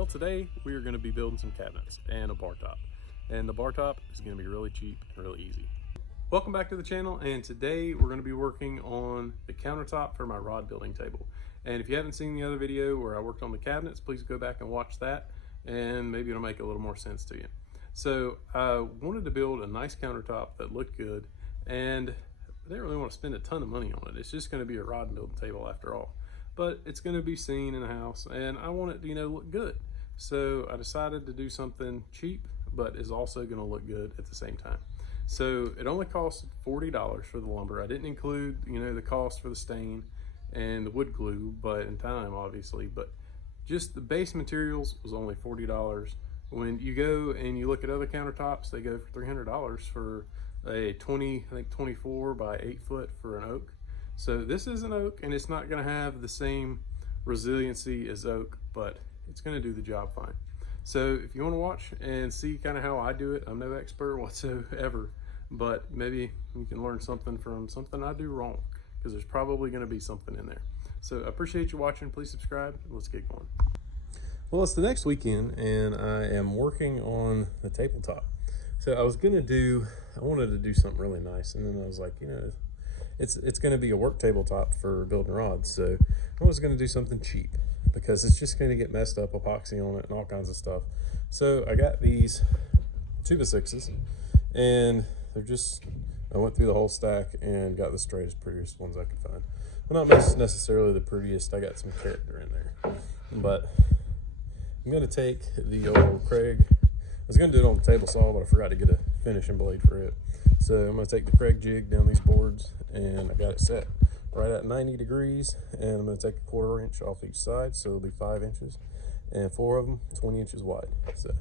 Well, today we are going to be building some cabinets and a bar top. And the bar top is going to be really cheap and really easy. Welcome back to the channel, and today we're going to be working on the countertop for my rod building table. And if you haven't seen the other video where I worked on the cabinets, please go back and watch that, and maybe it'll make a little more sense to you. So I wanted to build a nice countertop that looked good, and I didn't really want to spend a ton of money on it. It's just going to be a rod building table after all. But it's going to be seen in a house, and I want it to, look good. So I decided to do something cheap, but is also going to look good at the same time. So it only cost $40 for the lumber. I didn't include, the cost for the stain and the wood glue, but in time, obviously. But just the base materials was only $40. When you go and you look at other countertops, they go for $300 for a 24 by 8 foot for an oak. So this is an oak, and it's not going to have the same resiliency as oak, but it's going to do the job fine. So if you want to watch and see kind of how I do it, I'm no expert whatsoever, but maybe you can learn something from something I do wrong, because there's probably going to be something in there. So I appreciate you watching. Please subscribe, and let's get going. Well, it's the next weekend, and I am working on the tabletop. So I wanted to do something really nice, and then I was like, it's going to be a work tabletop for building rods, so I was going to do something cheap because it's just going to get messed up, epoxy on it and all kinds of stuff. So I got these 2x6s, and I went through the whole stack and got the straightest, prettiest ones I could find. Well, not necessarily the prettiest, I got some character in there. But I'm going to take the old Craig. I was going to do it on the table saw, but I forgot to get a finishing blade for it. So I'm going to take the Craig jig down these boards, and I got it set right at 90 degrees, and I'm going to take a 1/4 inch off each side, so it'll be 5 inches, and 4 of them 20 inches wide. So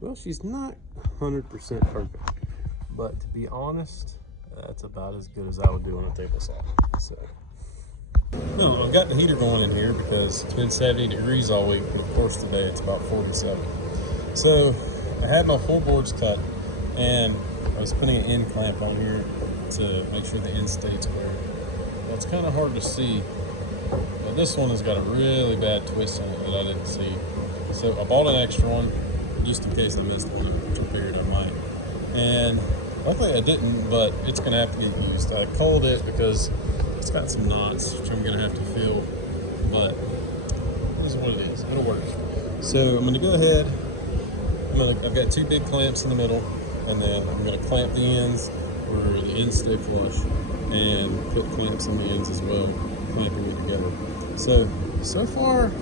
well, she's not 100% perfect, but to be honest, that's about as good as I would do on a table saw. So no, I've got the heater going in here because it's been 70 degrees all week, but of course today it's about 47. So I had my 4 boards cut, and I was putting an end clamp on here to make sure the end stayed square. Well, it's kind of hard to see, but this one has got a really bad twist in it that I didn't see. So I bought an extra one just in case I missed one, which I figured I might. And luckily I didn't, but it's going to have to get used. I culled it because it's got some knots, which I'm going to have to fill, but this is what it is. It'll work. So I'm going to go ahead. I've got 2 big clamps in the middle, and then I'm going to clamp the ends where the ends stay flush, and put clamps in the ends as well, clamping it together. So far,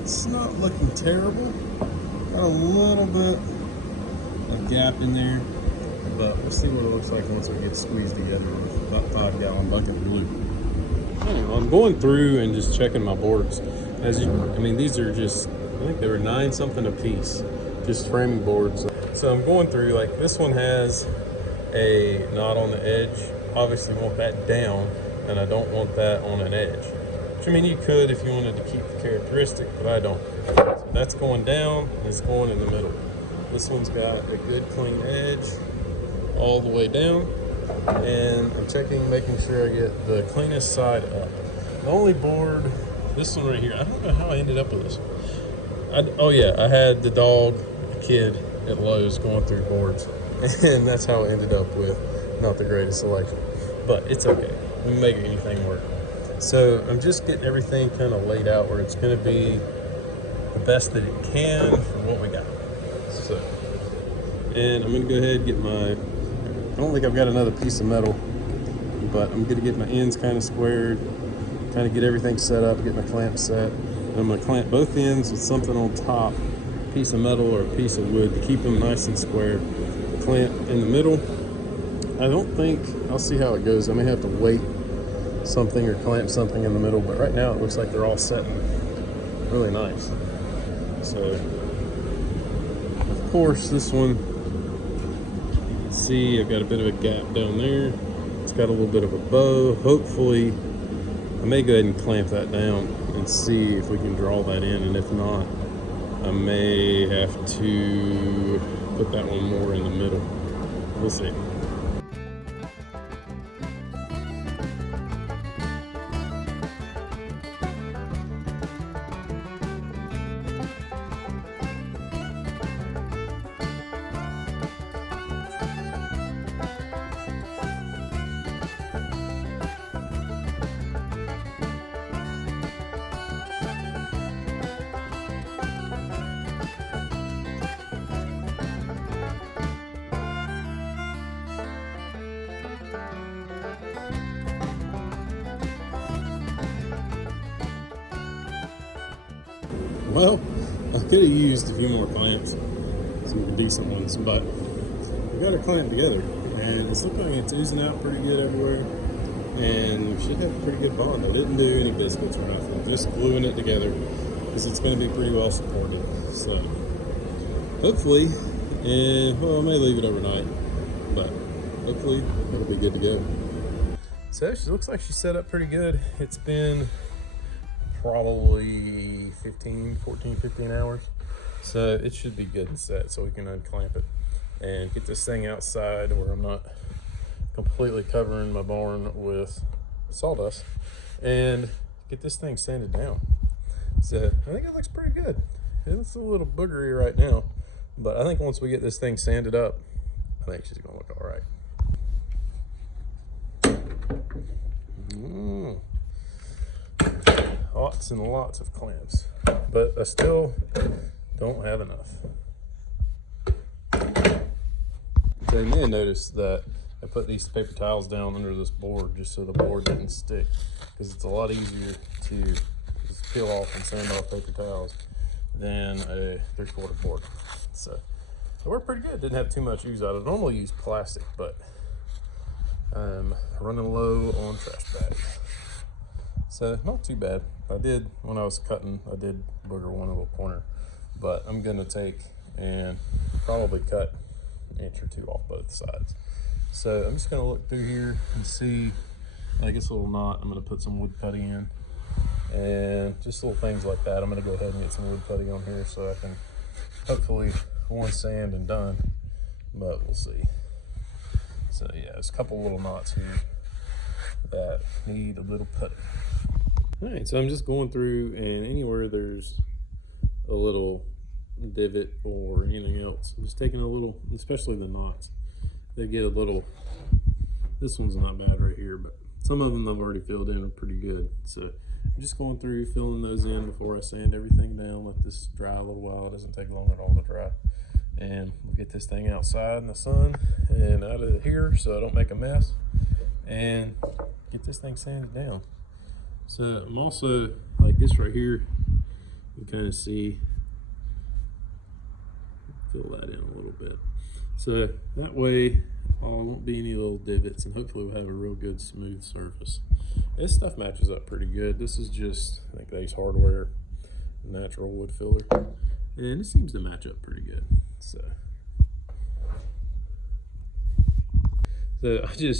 it's not looking terrible. Got a little bit of gap in there, but we'll see what it looks like once it gets squeezed together with about 5-gallon bucket of glue. Anyway, I'm going through and just checking my boards. These are just, I think they were 9 something a piece, just framing boards. So I'm going through, like this one has a knot on the edge. Obviously want that down, and I don't want that on an edge. Which, you could if you wanted to keep the characteristic, but I don't. So that's going down, and it's going in the middle. This one's got a good clean edge all the way down, and I'm checking, making sure I get the cleanest side up. The only board, this one right here, I don't know how I ended up with this one. I had the dog, a kid at Lowe's going through boards, and that's how I ended up with not the greatest selection, but it's okay. We can make anything work. So I'm just getting everything kind of laid out where it's going to be the best that it can for what we got. So, and I'm going to go ahead and get I don't think I've got another piece of metal, but I'm going to get my ends kind of squared, kind of get everything set up, get my clamp set. And I'm going to clamp both ends with something on top, a piece of metal or a piece of wood to keep them nice and square. Clamp in the middle. I'll see how it goes. I may have to weight something or clamp something in the middle, but right now it looks like they're all setting really nice. So, of course, this one, see, I've got a bit of a gap down there. It's got a little bit of a bow. Hopefully, I may go ahead and clamp that down and see if we can draw that in, and if not, I may have to put that one more in the middle. We'll see. Well, I could have used a few more clamps, some decent ones, but we got her clamped together, and it's looking like it's oozing out pretty good everywhere, and we should have a pretty good bond. I didn't do any biscuits or nothing, just gluing it together, because it's going to be pretty well supported. So hopefully, well, I may leave it overnight, but hopefully it'll be good to go. So she looks like she's set up pretty good. It's been probably 14, 15 hours. So it should be good and set, so we can unclamp it and get this thing outside where I'm not completely covering my barn with sawdust, and get this thing sanded down. So I think it looks pretty good. It's a little boogery right now, but I think once we get this thing sanded up, I think she's gonna look all right. Lots and lots of clamps, but I still don't have enough. So you may have noticed that I put these paper towels down under this board just so the board didn't stick, because it's a lot easier to just peel off and sand off paper towels than a 3/4 board. So it worked pretty good. Didn't have too much use out of it. I normally use plastic, but I'm running low on trash bags. So not too bad. I did, when I was cutting, I did booger one little corner, but I'm gonna take and probably cut an inch or two off both sides. So I'm just gonna look through here and see, like this little knot, I'm gonna put some wood putty in, and just little things like that. I'm gonna go ahead and get some wood putty on here so I can hopefully one sand and done, but we'll see. So yeah, there's a couple little knots here that need a little putty. All right, so I'm just going through, and anywhere there's a little divot or anything else, I'm just taking a little, especially the knots, they get a little, this one's not bad right here, but some of them I've already filled in are pretty good. So I'm just going through, filling those in before I sand everything down. Let this dry a little while. It doesn't take long at all to dry. And we'll get this thing outside in the sun and out of here so I don't make a mess, and get this thing sanded down. So I'm also, like this right here, you kind of see, fill that in a little bit. So that way, won't be any little divots, and hopefully we'll have a real good smooth surface. This stuff matches up pretty good. This is just, I think, Ace Hardware natural wood filler, and it seems to match up pretty good. So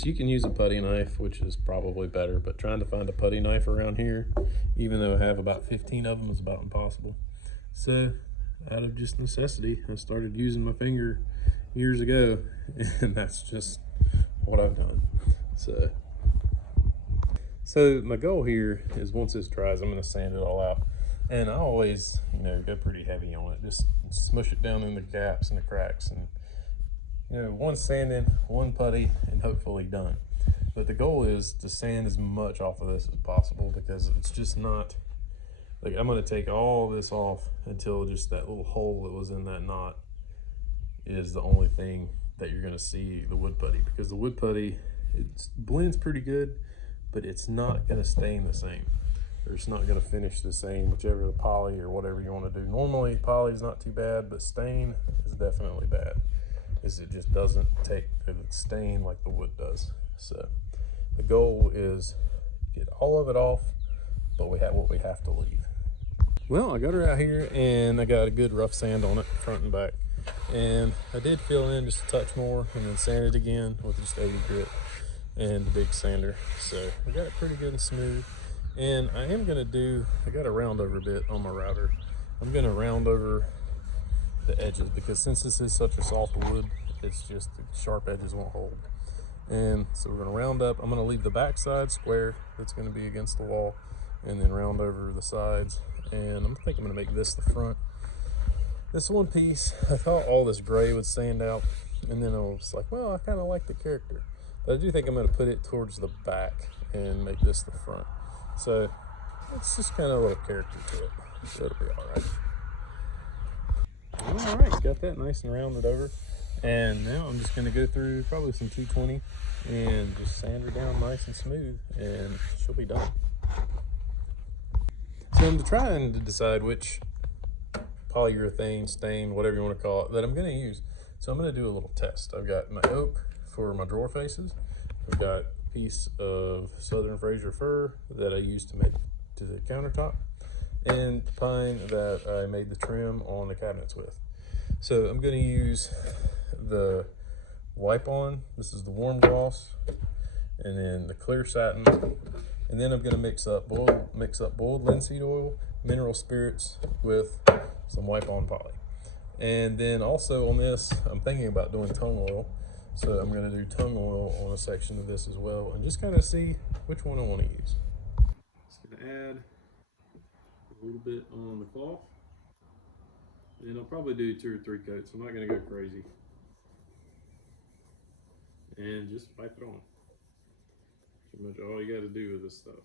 you can use a putty knife, which is probably better, but trying to find a putty knife around here, even though I have about 15 of them, is about impossible. So out of just necessity, I started using my finger years ago, and that's just what I've done. So my goal here is, once this dries, I'm going to sand it all out, and I always, go pretty heavy on it, just smush it down in the gaps and the cracks, and one sanding, one putty, and hopefully done. But the goal is to sand as much off of this as possible, because it's just not, like, I'm going to take all this off until just that little hole that was in that knot is the only thing that you're going to see the wood putty, because the wood putty, it blends pretty good, but it's not going to stain the same, or it's not going to finish the same, whichever the poly or whatever you want to do. Normally poly is not too bad, but stain is definitely bad, is it just doesn't take the stain like the wood does. So the goal is get all of it off, but we have what we have to leave. Well, I got her out here, and I got a good rough sand on it, front and back. And I did fill in just a touch more, and then sand it again with just 80 grit and the big sander. So I got it pretty good and smooth. And I am gonna I got a round over bit on my router. I'm gonna round over the edges, because since this is such a soft wood, it's just the sharp edges won't hold. And so we're gonna round up. I'm gonna leave the back side square, that's gonna be against the wall, and then round over the sides. And I think I'm gonna make this the front. This one piece, I thought all this gray would stand out, and then I was like, well, I kind of like the character. But I do think I'm going to put it towards the back and make this the front. So it's just kind of a little character to it. So it'll be all right. All right, got that nice and rounded over. And now I'm just going to go through probably some 220 and just sand her down nice and smooth, and she'll be done. So I'm trying to decide which polyurethane, stain, whatever you want to call it, that I'm going to use. So I'm going to do a little test. I've got my oak for my drawer faces. I've got a piece of Southern Fraser fir that I used to make to the countertop, and the pine that I made the trim on the cabinets with. So I'm going to use the wipe on. This is the warm gloss, and then the clear satin, and then I'm going to mix up boiled linseed oil, mineral spirits with some wipe on poly. And then also on this, I'm thinking about doing tongue oil. So I'm going to do tongue oil on a section of this as well, and just kind of see which one I want to use. Just going to add a little bit on the cloth, and I'll probably do 2 or 3 coats. I'm not going to go crazy. And just wipe it on. Pretty much all you got to do with this stuff.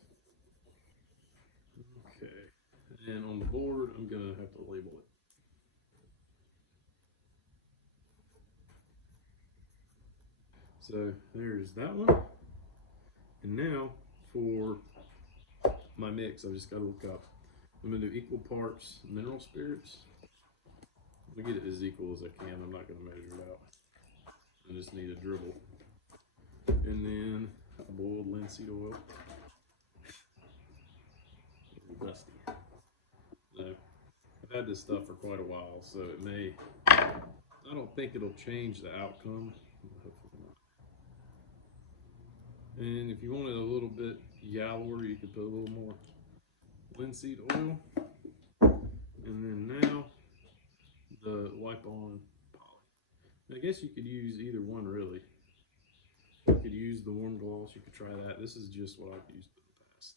Okay, and on the board, I'm going to have to label it. So there's that one. And now for my mix, I've just got a little cup. I'm gonna do equal parts mineral spirits. I'll get it as equal as I can. I'm not gonna measure it out. I just need a dribble. And then boiled linseed oil. A little dusty. So I've had this stuff for quite a while, so it may, I don't think it'll change the outcome. Hopefully not. And if you want it a little bit yellower, you could put a little more linseed oil. And then now the wipe on poly. I guess you could use either one really. You could use the warm gloss, you could try that. This is just what I've used in the past.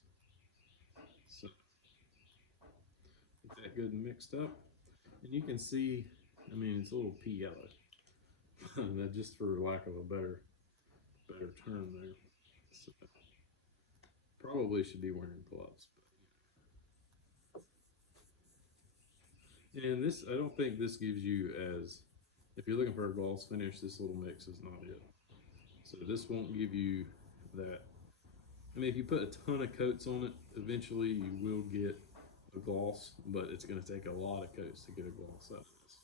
So get that good and mixed up. And you can see, I mean, it's a little pea yellow. That just for lack of a better term there. So, probably should be wearing gloves. But, and this, I don't think this gives you as, if you're looking for a gloss finish, this little mix is not it. So this won't give you that. I mean, if you put a ton of coats on it, eventually you will get a gloss, but it's going to take a lot of coats to get a gloss out of this.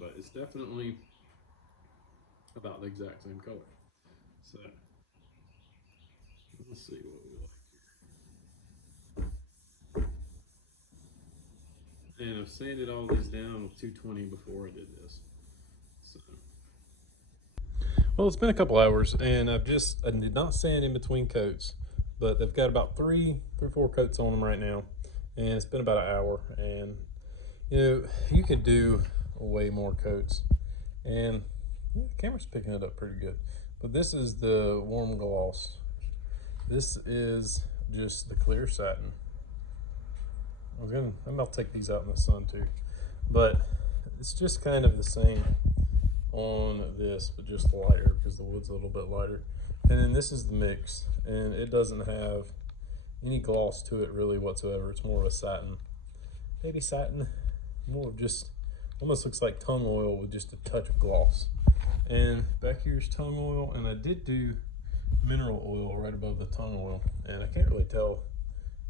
But it's definitely about the exact same color. So let's see what we like here. And I've sanded all these down with 220 before I did this. So, well, it's been a couple hours, and I did not sand in between coats, but they've got about 3 or 4 coats on them right now, and it's been about an hour. And you know, you could do way more coats, and yeah, the camera's picking it up pretty good. But this is the warm gloss. This is just the clear satin. I'll take these out in the sun too, but it's just kind of the same on this, but just lighter because the wood's a little bit lighter. And then this is the mix, and it doesn't have any gloss to it really whatsoever. It's more of a satin, maybe satin, more of just, almost looks like tongue oil with just a touch of gloss. And back here's tongue oil, and I did do mineral oil right above the tongue oil, and I can't really tell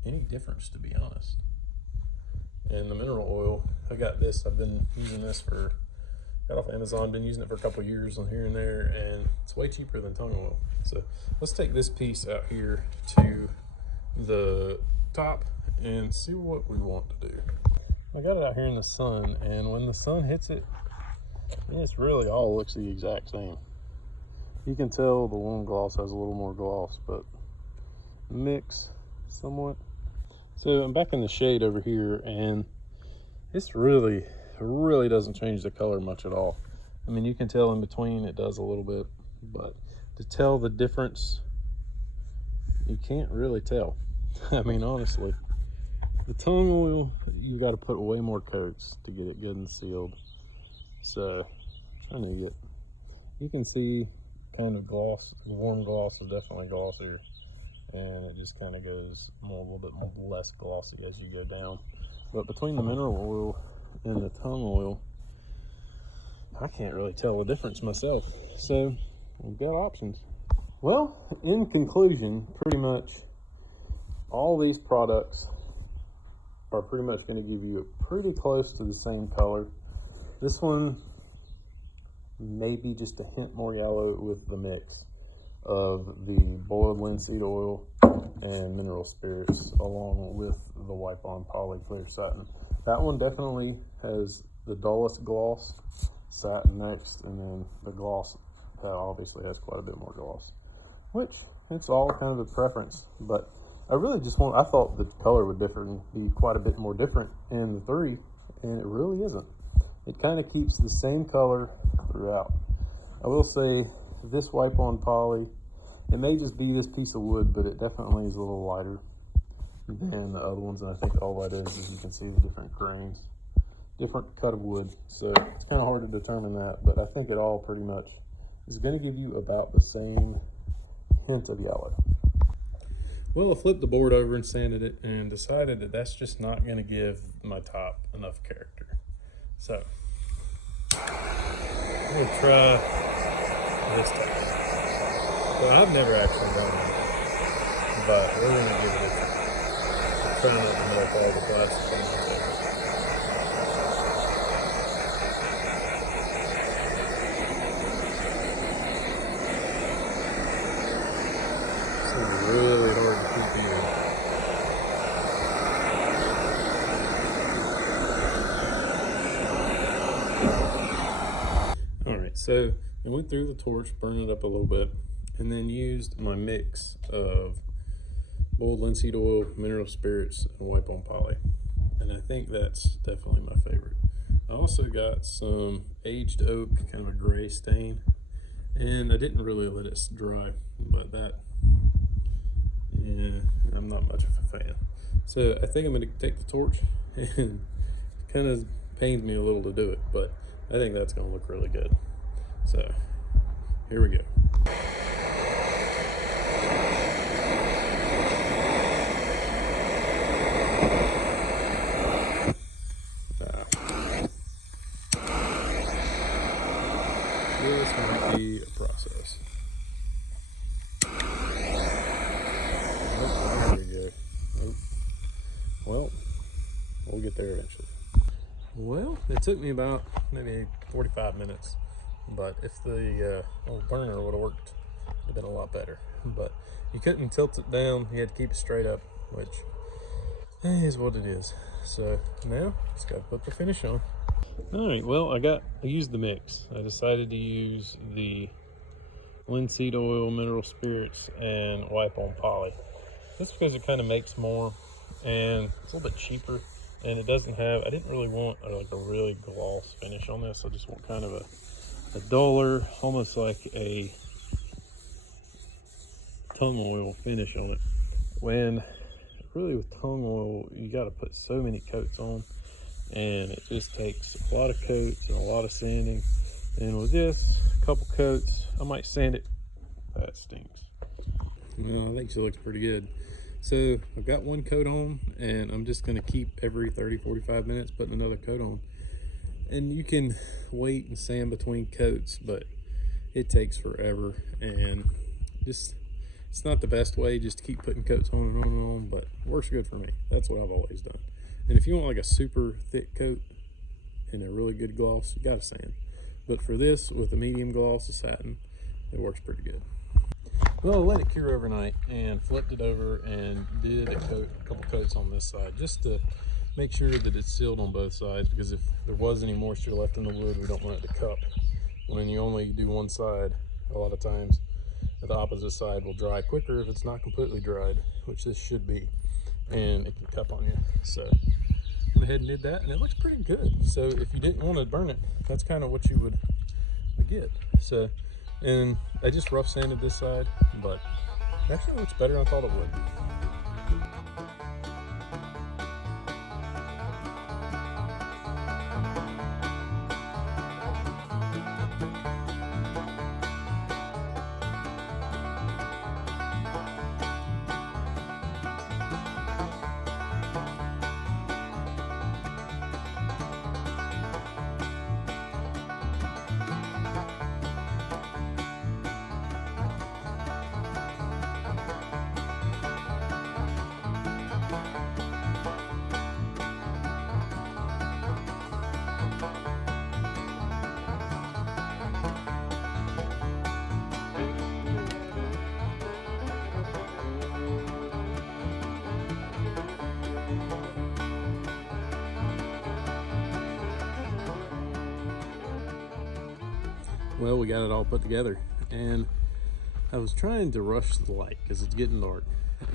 any difference, to be honest. And the mineral oil, I got this, I've been using this got off Amazon, been using it for a couple years on here and there, and it's way cheaper than tongue oil. So let's take this piece out here to the top and see what we want to do. I got it out here in the sun, and when the sun hits it, it's really all looks the exact same. You can tell the warm gloss has a little more gloss, but mix somewhat. So I'm back in the shade over here, and it's really doesn't change the color much at all. I mean, you can tell in between it does a little bit, but to tell the difference, you can't really tell. I mean, honestly, the tongue oil, you got to put way more coats to get it good and sealed. So trying to get, you can see kind of gloss, warm gloss is definitely glossier, and it just kind of goes a little bit less glossy as you go down. But between the mineral oil and the tongue oil, I can't really tell the difference myself. So we've got options. Well, in conclusion, pretty much all these products are pretty much going to give you a pretty close to the same color. This one maybe just a hint more yellow with the mix of the boiled linseed oil and mineral spirits along with the wipe-on poly clear satin. That one definitely has the dullest gloss, satin next, and then the gloss that obviously has quite a bit more gloss, which it's all kind of a preference. But I really just I thought the color would be quite a bit more different in the 3, and it really isn't. It kind of keeps the same color throughout. I will say this wipe-on poly, it may just be this piece of wood, but it definitely is a little lighter than the other ones, and I think all that is you can see the different grains, different cut of wood, so it's kind of hard to determine that, but I think it all pretty much is going to give you about the same hint of yellow. Well, I flipped the board over and sanded it and decided that that's just not going to give my top enough character. So I'm going to try this test. So I've never actually done it, but we're going to give it a try. Try not to melt all the plastic on the table. It's really hard to keep eating. Alright, so I went through the torch, burned it up a little bit, and then used my mix of boiled linseed oil, mineral spirits, and wipe-on poly. And I think that's definitely my favorite. I also got some aged oak, kind of a gray stain, and I didn't really let it dry, but that, yeah, I'm not much of a fan. So I think I'm going to take the torch, and it kind of pains me a little to do it, but I think that's going to look really good. So here we go. This might be a process. Oh, there we go. Oh. Well, we'll get there eventually. Well, it took me about maybe 45 minutes, but if the old burner would have worked, it would have been a lot better. But you couldn't tilt it down, you had to keep it straight up, which is what it is. So now, just got to put the finish on. Alright, well, I used the mix. I decided to use the linseed oil, mineral spirits, and wipe-on poly. Just because it kind of makes more, and it's a little bit cheaper, and it doesn't have, I didn't really want like a really gloss finish on this. I just want kind of a duller, almost like a tung oil finish on it. When really with tung oil, you got to put so many coats on, and it just takes a lot of coats and a lot of sanding. And with this, a couple coats, I might sand it. That stinks. No, I think she looks pretty good. So I've got one coat on, and I'm just going to keep every 30-45 minutes putting another coat on. And you can wait and sand between coats, but it takes forever, and just it's not the best way just to keep putting coats on and on and on, but it works good for me. That's what I've always done. And if you want like a super thick coat and a really good gloss, you gotta sand. But for this, with a medium gloss of satin, it works pretty good. Well, I let it cure overnight and flipped it over and did a couple coats on this side, just to make sure that it's sealed on both sides, because if there was any moisture left in the wood, we don't want it to cup. When you only do one side, a lot of times the opposite side will dry quicker if it's not completely dried, which this should be, and it can cup on you. So I went ahead and did that, and it looks pretty good. So if you didn't want to burn it, that's kind of what you would get. So, and I just rough sanded this side, but it actually looks better than I thought it would. Well, we got it all put together, and I was trying to rush the light because it's getting dark,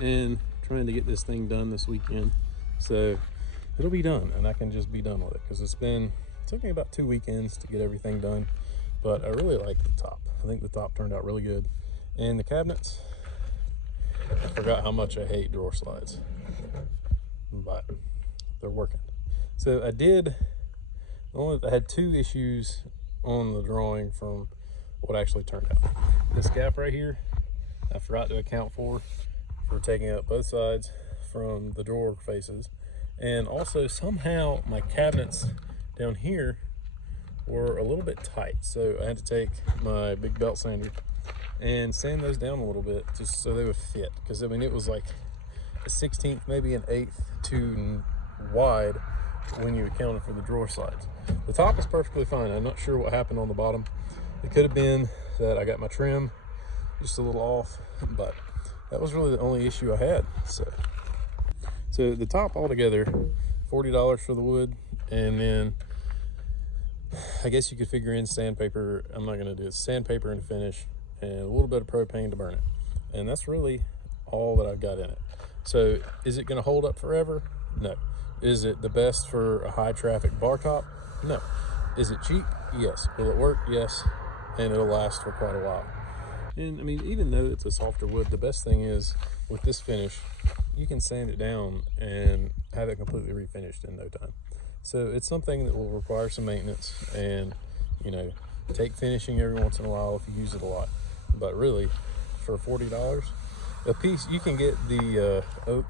and trying to get this thing done this weekend. So it'll be done, and I can just be done with it, because it took me about 2 weekends to get everything done. But I really like the top. I think the top turned out really good. And the cabinets, I forgot how much I hate drawer slides, but they're working. So I had 2 issues on the drawing from what actually turned out. This gap right here, I forgot to account for taking up both sides from the drawer faces. And also somehow my cabinets down here were a little bit tight. So I had to take my big belt sander and sand those down a little bit just so they would fit. Because I mean, it was like a 16th, maybe an 1/8 too wide when you accounted for the drawer slides. The top is perfectly fine. I'm not sure what happened on the bottom. It could have been that I got my trim just a little off, but that was really the only issue I had. So the top altogether, $40 for the wood, and then I guess you could figure in sandpaper. I'm not gonna do it. Sandpaper and finish, and a little bit of propane to burn it. And that's really all that I've got in it. So is it gonna hold up forever? No. Is it the best for a high traffic bar top? No. Is it cheap? Yes. Will it work? Yes. And it'll last for quite a while. And I mean, even though it's a softer wood, the best thing is with this finish, you can sand it down and have it completely refinished in no time. So it's something that will require some maintenance, and take finishing every once in a while if you use it a lot. But really, for $40 a piece, you can get the oak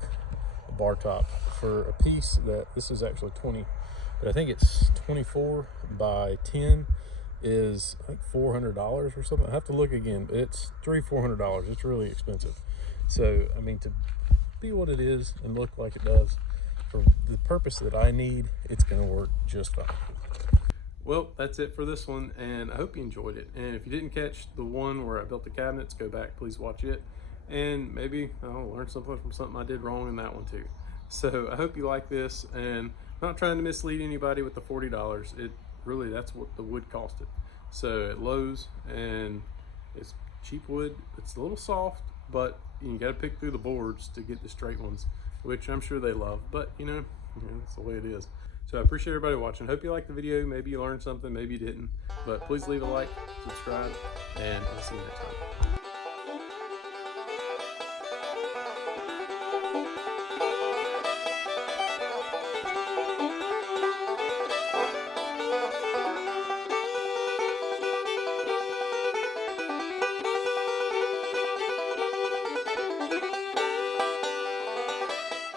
bar top for a piece this is actually 20, but I think it's 24 by 10 is like $400 or something. I have to look again, but it's $300-400. It's really expensive. So I mean, to be what it is and look like it does for the purpose that I need, it's gonna work just fine. Well, that's it for this one, and I hope you enjoyed it. And if you didn't catch the one where I built the cabinets, go back, please watch it, and maybe I'll learn something from something I did wrong in that one too. So I hope you like this, and I'm not trying to mislead anybody with the $40. It really, that's what the wood costed. So at Lowe's, and it's cheap wood. It's a little soft, but you got to pick through the boards to get the straight ones, which I'm sure they love, but that's the way it is. So I appreciate everybody watching. Hope you liked the video. Maybe you learned something, maybe you didn't, but please leave a like, subscribe, and I'll see you next time.